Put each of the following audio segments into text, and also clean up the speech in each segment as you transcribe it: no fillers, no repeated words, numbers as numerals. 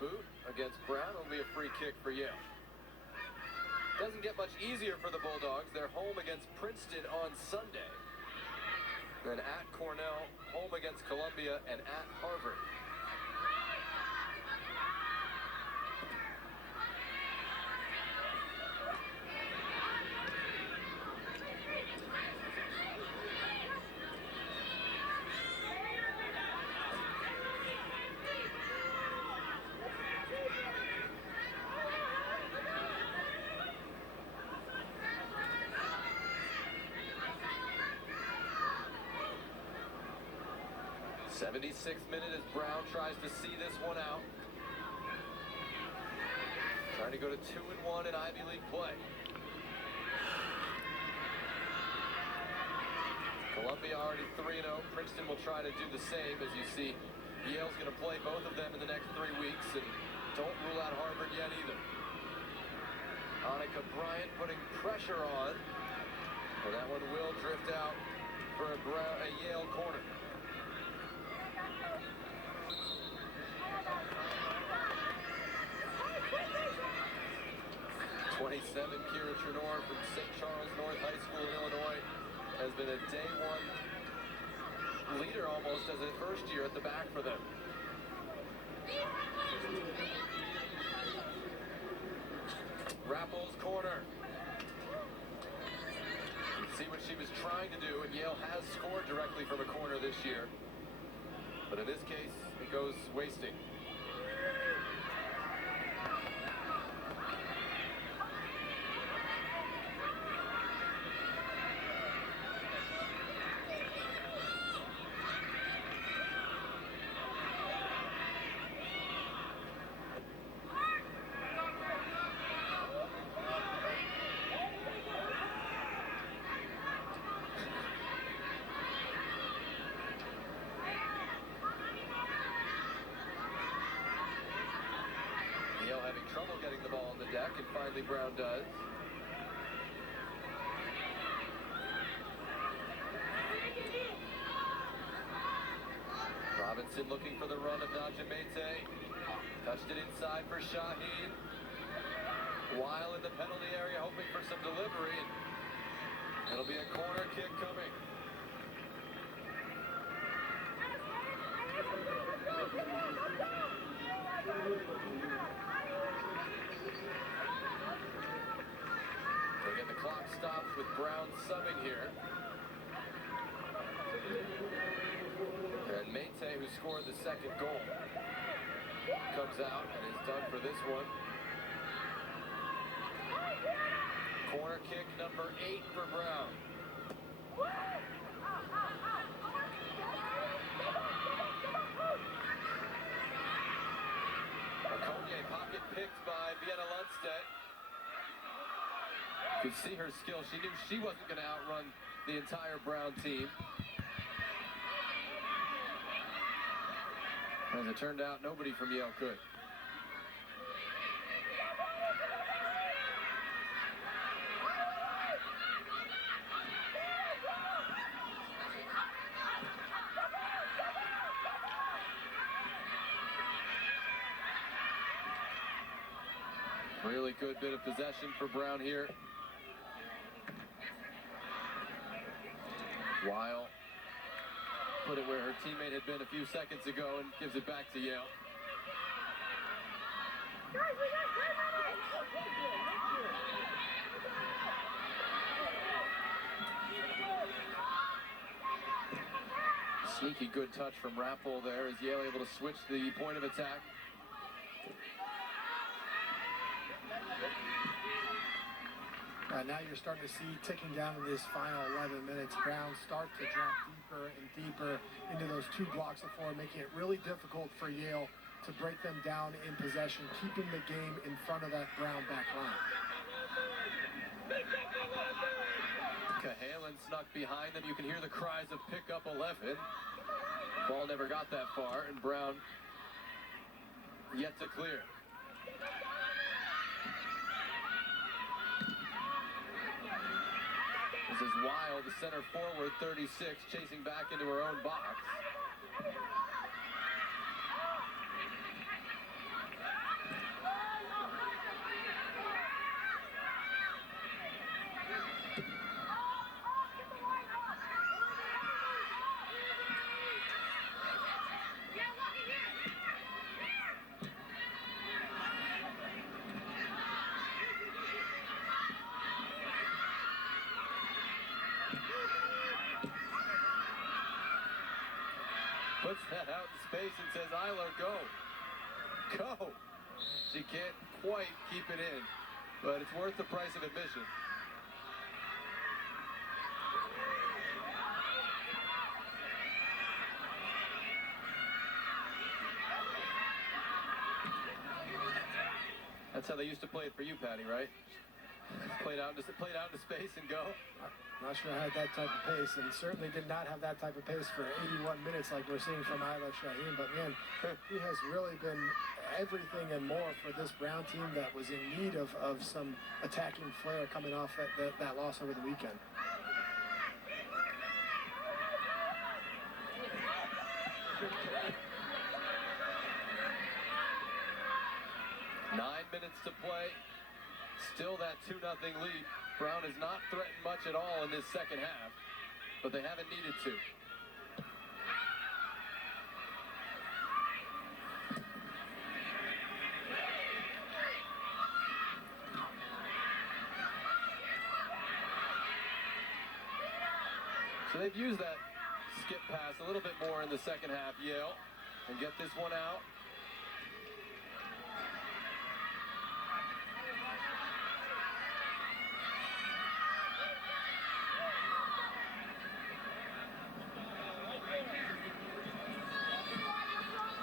boot against Brown. It'll be a free kick for Yale. Doesn't get much easier for the Bulldogs. They're home against Princeton on Sunday. Then at Cornell, home against Columbia, and at Harvard. '76th minute as Brown tries to see this one out. Trying to go to 2-1 in Ivy League play. Columbia already 3-0. Princeton will try to do the same. As you see, Yale's going to play both of them in the next 3 weeks, and don't rule out Harvard yet either. Annika Bryant putting pressure on, and that one will drift out for a Yale corner. 27, Kira Trenor from St. Charles North High School in Illinois has been a day one leader almost as a first year at the back for them. Rappel's corner. See what she was trying to do, and Yale has scored directly from a corner this year. But in this case, it goes wasting. Having trouble getting the ball on the deck, and finally Brown does. Robinson looking for the run of Najimete. Touched it inside for Shaheen. Weil in the penalty area hoping for some delivery. And it'll be a corner kick coming. Again, the clock stops with Brown subbing here. And Mate, who scored the second goal, comes out and is done for this one. Corner kick number 8 for Brown. Okoye pocket picked by Vienna Lundstedt. You could see her skill. She knew she wasn't going to outrun the entire Brown team. As it turned out, nobody from Yale could. Really good bit of possession for Brown here. Weil put it where her teammate had been a few seconds ago and gives it back to Yale. Sneaky good touch from Rappel there as Yale able to switch the point of attack. Now you're starting to see, ticking down to this final 11 minutes, Brown start to drop deeper and deeper into those 2 blocks of 4, making it really difficult for Yale to break them down in possession, keeping the game in front of that Brown back line. Cahalan snuck behind them. You can hear the cries of pick up 11. Ball never got that far, and Brown yet to clear. This is Weil, the center forward, 36, chasing back into her own box. puts that out in space and says, Isla, go. Go. She can't quite keep it in, but it's worth the price of admission. That's how they used to play it for you, Patty, right? Played out into space and go. Not sure I had that type of pace, and certainly did not have that type of pace for 81 minutes like we're seeing from Isla Shaheen. But man, he has really been everything and more for this Brown team that was in need of some attacking flair coming off that loss over the weekend. Nine minutes to play. Still that 2-0 lead. Brown has not threatened much at all in this second half, but they haven't needed to. So they've used that skip pass a little bit more in the second half, Yale, and get this one out.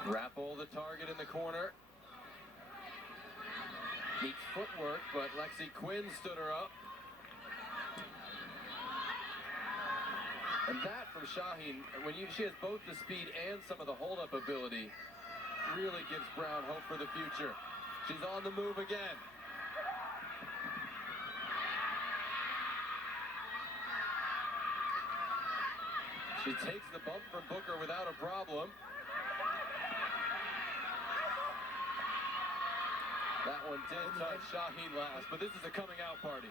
Rappel, the target in the corner. Neat footwork, but Lexi Quinn stood her up. And that from Shaheen, she has both the speed and some of the hold-up ability, really gives Brown hope for the future. She's on the move again. She takes the bump from Booker without a problem. That one did touch Shaheen last, but this is a coming out party.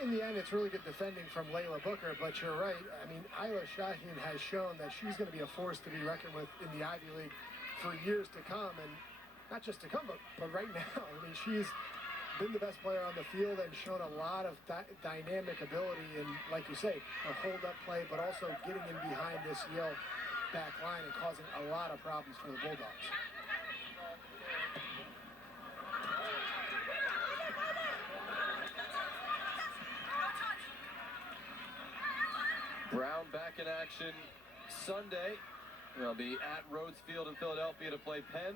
In the end, it's really good defending from Layla Booker, but you're right. I mean, Isla Shaheen has shown that she's going to be a force to be reckoned with in the Ivy League for years to come, and not just to come, but right now. I mean, she's been the best player on the field and shown a lot of dynamic ability, and like you say, her hold-up play, but also getting in behind this Yale back line and causing a lot of problems for the Bulldogs. Brown back in action Sunday. They'll be at Rhodes Field in Philadelphia to play Penn.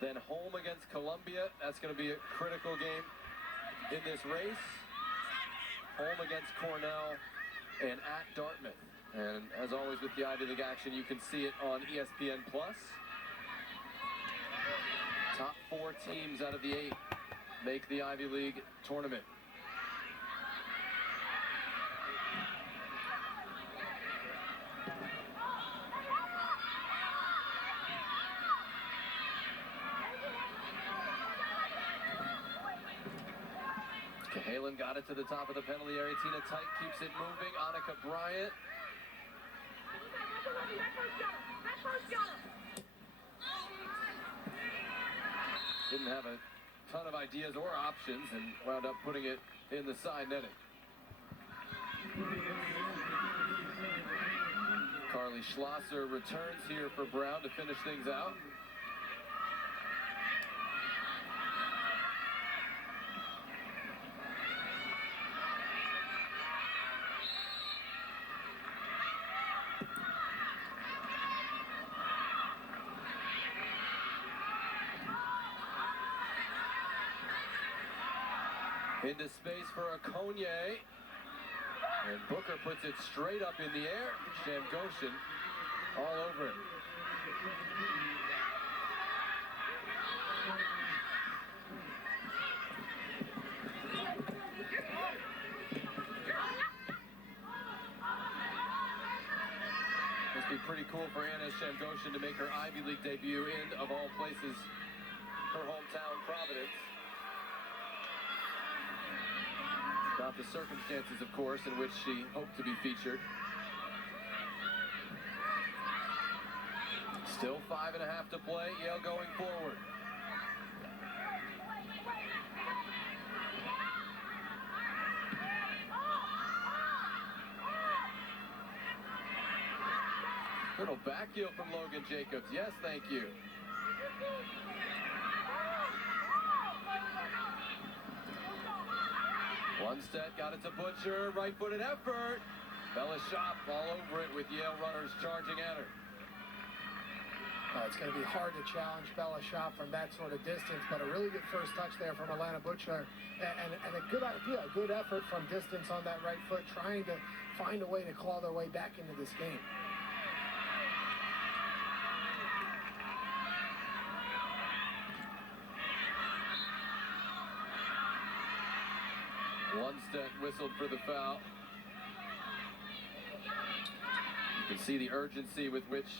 Then home against Columbia. That's going to be a critical game in this race. Home against Cornell and at Dartmouth. And as always with the Ivy League action, you can see it on ESPN+. Top 4 teams out of the 8 make the Ivy League tournament. Halen got it to the top of the penalty area. Tina Tite keeps it moving. Annika Bryant. Didn't have a ton of ideas or options and wound up putting it in the side netting. Carly Schlosser returns here for Brown to finish things out. Into space for Okonye. And Booker puts it straight up in the air. Shamgoshen all over it. Must be pretty cool for Anna Shamgoshen to make her Ivy League debut in, of all places, her hometown, Providence. Not the circumstances, of course, in which she hoped to be featured. Still 5.5 to play. Yale going forward. Little back heel from Logan Jacobs. Yes, thank you. Lundstedt got it to Butcher. Right-footed effort. Bella Shop all over it with Yale runners charging at her. It's going to be hard to challenge Bella Shop from that sort of distance, but a really good first touch there from Alana Butcher, and a good idea, a good effort from distance on that right foot, trying to find a way to claw their way back into this game. Lundstedt whistled for the foul. You can see the urgency with which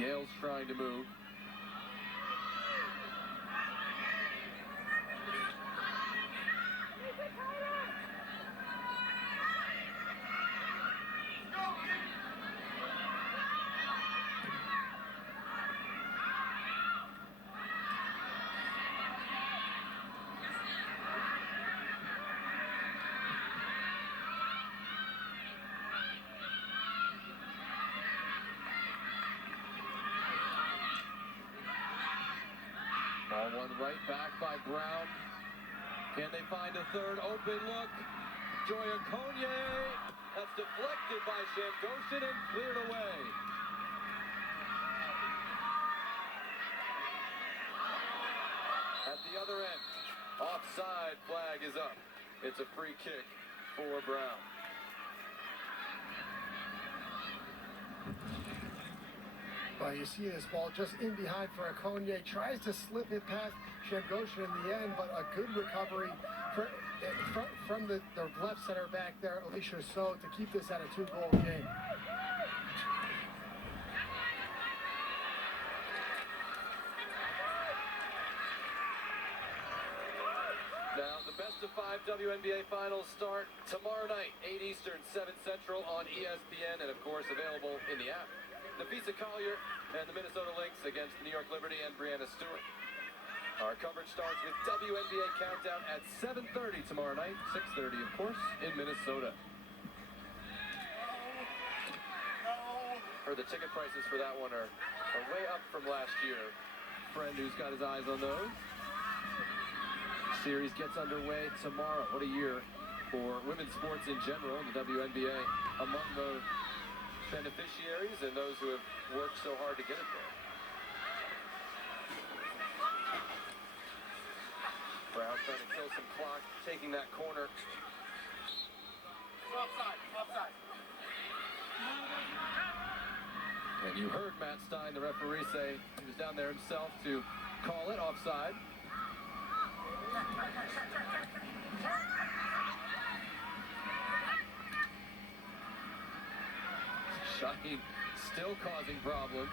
Yale's trying to move. Ball one right back by Brown. Can they find a third open look? Joya Conye. That's deflected by Shamgoshin and cleared away. At the other end, offside flag is up. It's a free kick for Brown. Well, you see this ball just in behind for Akonye, tries to slip it past Shamgoshin in the end, but a good recovery from the left center back there, Alicia So, to keep this at a 2-goal game. Now, the best of 5 WNBA finals start tomorrow night, 8 Eastern, 7 Central on ESPN, and of course available in the app. Nafisa Collier and the Minnesota Lynx against New York Liberty and Brianna Stewart. Our coverage starts with WNBA Countdown at 7:30 tomorrow night, 6:30 of course, in Minnesota. Heard the ticket prices for that one are way up from last year. Friend who's got his eyes on those. Series gets underway tomorrow. What a year for women's sports in general, and the WNBA among the beneficiaries and those who have worked so hard to get it there. Brown trying to kill some clock, taking that corner. Offside. And you heard Matt Stein, the referee, say he was down there himself to call it offside. Shocking, still causing problems.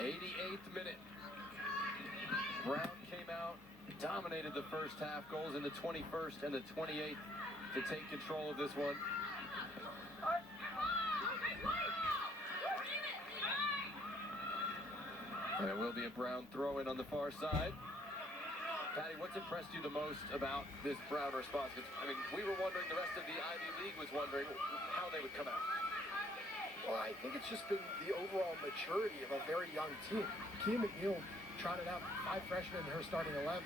88th minute. Brown came out, dominated the first half, goals in the 21st and the 28th to take control of this one. And it will be a Brown throw-in on the far side. Patty, what's impressed you the most about this Brown response? I mean, we were wondering, the rest of the Ivy League was wondering how they would come out. Well, I think it's just been the overall maturity of a very young team. Kia McNeil trotted out 5 freshmen in her starting 11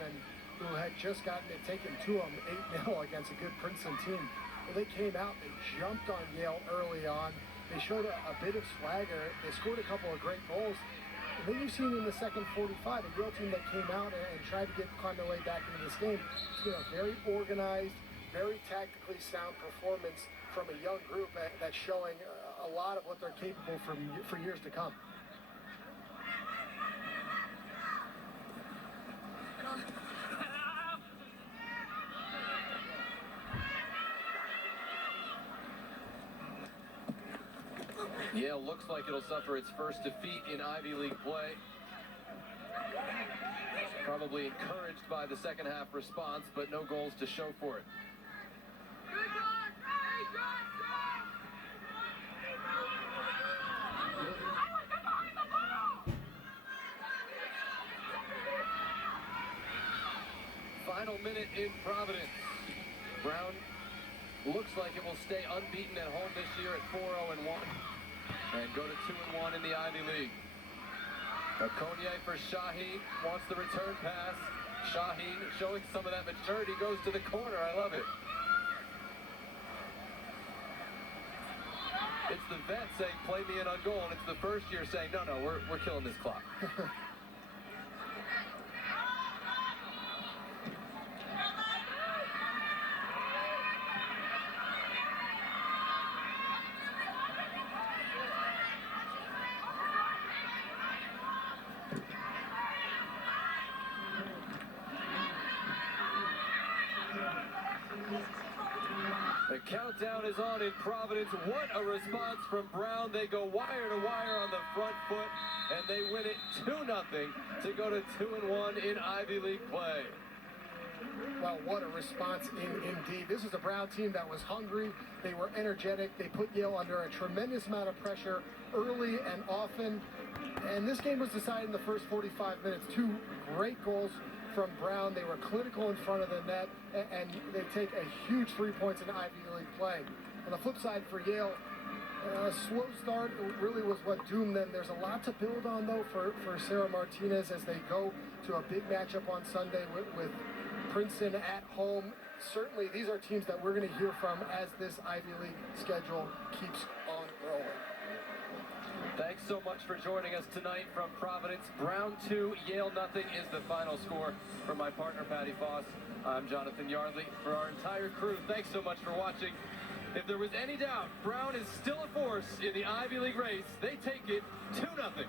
who had just gotten it taken to them 8-0 against a good Princeton team. Well, they came out, they jumped on Yale early on. They showed a bit of swagger. They scored a couple of great goals. And then you've seen in the second 45, a Yale team that came out and tried to climb their way back into this game. It's been a very organized, very tactically sound performance from a young group that's showing a lot of what they're capable for years to come. Yale looks like it'll suffer its first defeat in Ivy League play. Probably encouraged by the second half response, but no goals to show for it. Final minute in Providence. Brown looks like it will stay unbeaten at home this year at 4-0-1 and go to 2-1 in the Ivy League. Okonye for Shaheen, wants the return pass. Shaheen showing some of that maturity, goes to the corner. I love it. It's the vet saying, play me in on goal, and it's the first year saying, no, we're killing this clock. The countdown is on in Providence. What a response from Brown. They go wire to wire on the front foot, and they win it 2-0 to go to 2-1 in Ivy League play. Well, what a response indeed. This is a Brown team that was hungry. They were energetic. They put Yale under a tremendous amount of pressure early and often. And this game was decided in the first 45 minutes. 2 great goals from Brown. They were clinical in front of the net, and they take a huge 3 points in Ivy League play. On the flip side for Yale, a slow start really was what doomed them. There's a lot to build on, though, for Sarah Martinez as they go to a big matchup on Sunday with Princeton at home. Certainly, these are teams that we're going to hear from as this Ivy League schedule keeps on rolling. Thanks so much for joining us tonight from Providence. Brown 2, Yale nothing is the final score. For my partner, Patty Foss, I'm Jonathan Yardley. For our entire crew, thanks so much for watching. If there was any doubt, Brown is still a force in the Ivy League race. They take it 2-0.